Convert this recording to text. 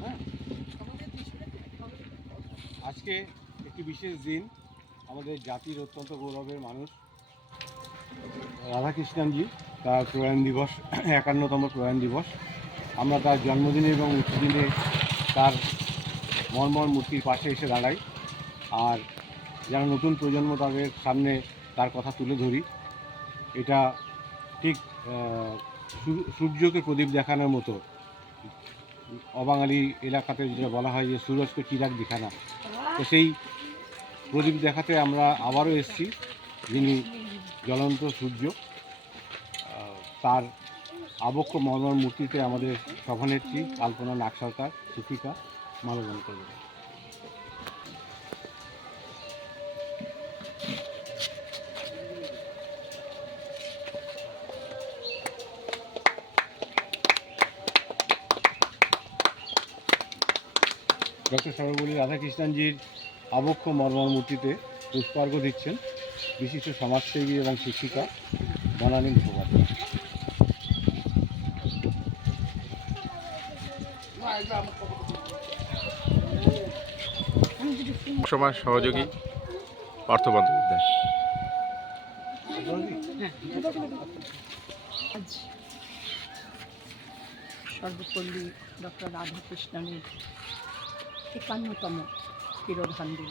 হ্যাঁ, আজকে একটি বিশেষ দিন, আমাদের জাতির অত্যন্ত গৌরবের মানুষ রাধাকৃষ্ণনজি, তার প্রয়াণ দিবস, 51তম প্রয়াণ দিবস। আমরা তার জন্মদিনে এবং মৃত্যুদিনে তার মর্মর মূর্তির পাশে এসে দাঁড়াই, আর যারা নতুন প্রজন্ম তাদের সামনে তার কথা তুলে ধরি। এটা ঠিক সূর্যকে প্রদীপ দেখানোর মতো। অবাঙালি এলাকাতে যেটা বলা হয় যে সুরজকে চিরাগ দেখানা, তো সেই প্রদীপ দেখাতে আমরা আবারও এসেছি। যিনি জ্বলন্ত সূর্য, তার আবক্ষ মর্মর মূর্তিতে আমাদের সভানেত্রী আলপনা নাগ সরকার শিক্ষিকা মাল্যদান করবেন। ডক্টর সর্বপল্লী রাধাকৃষ্ণনজির আবক্ষ মর্মর মূর্তিতে পুষ্পার্ঘ্য দিচ্ছেন বিশিষ্ট সমাজসেবী এবং শিক্ষিকা বনানী মুখোপাধ্যায়। সমাজ সহযোগী পার্থ বন্দ্যোপাধ্যায়। আজ সর্বপল্লী ডক্টর রাধাকৃষ্ণনের 51তম তিরোধান দিবস।